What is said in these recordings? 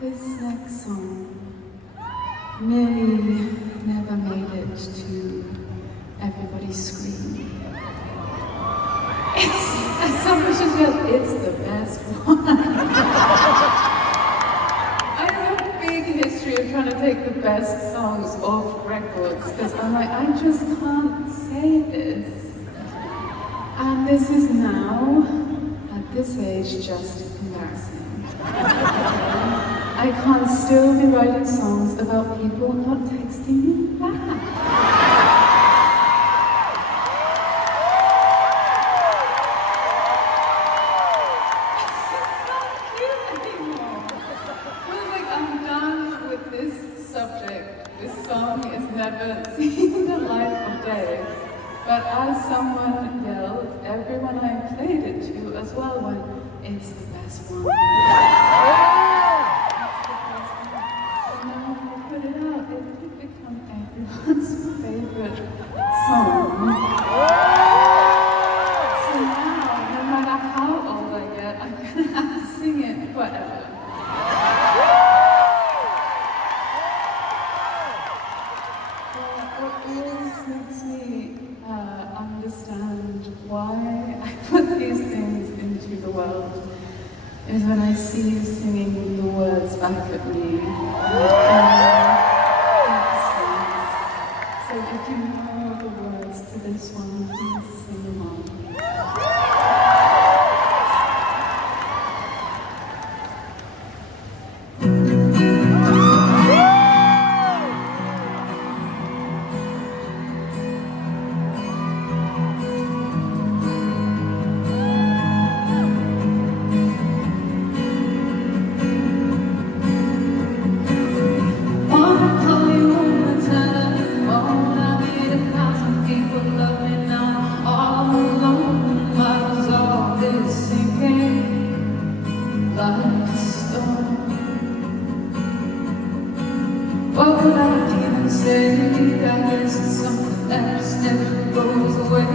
This next song nearly never made it to everybody's screen. It's, as someone should said, it's the best one. I have a big history of trying to take the best songs off records because I'm like, I just can't say this. And this is now, at this age, just embarrassing. I can't still be writing songs about people not texting me back. It's not cute anymore. Well, like, I'm done with this subject. This song is never seen the light of day. But as someone yelled, everyone I played it to as well went, it's the best one. Put it out, it could become everyone's favorite song. So now, no matter how old I get, I'm gonna have to sing it forever. But what always makes me understand why I put these things into the world is when I see you singing the words back at me. So if you know the words to this one, please sing along. What would I even say? I guess it's something that just never goes away. I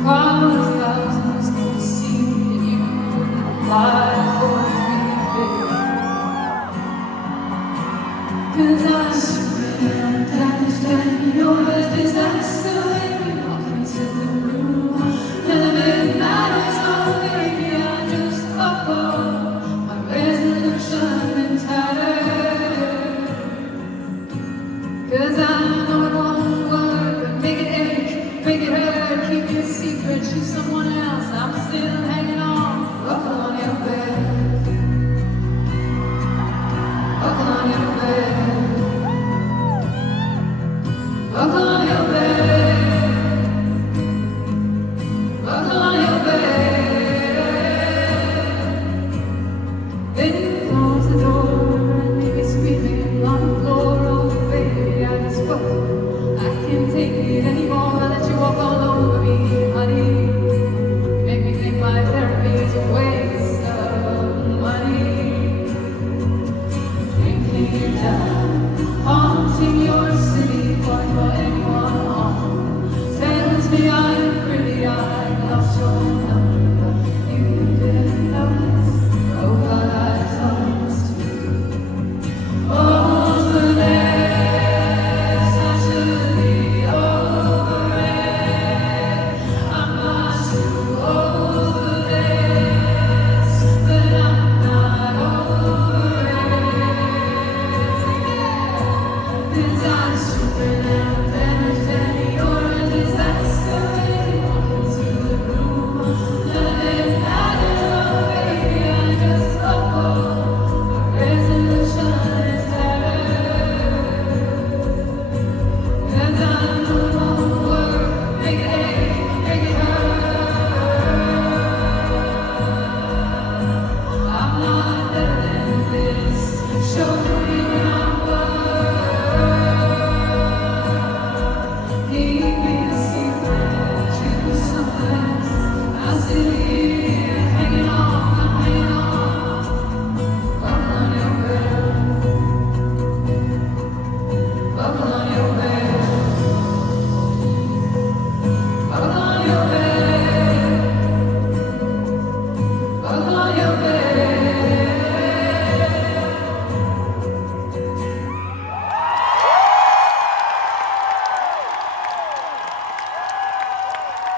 cried thousands to see that you couldn't apply for me, baby. 'Cause I swear I'm damaged and your disaster when you walk into the room. None of it matters, oh baby, I just uphold my resolution. 'Cause I know it won't work, but make it ache, make it hurt, keep your secret, choose someone else. I'm still hanging on, roll on your bed. feel better.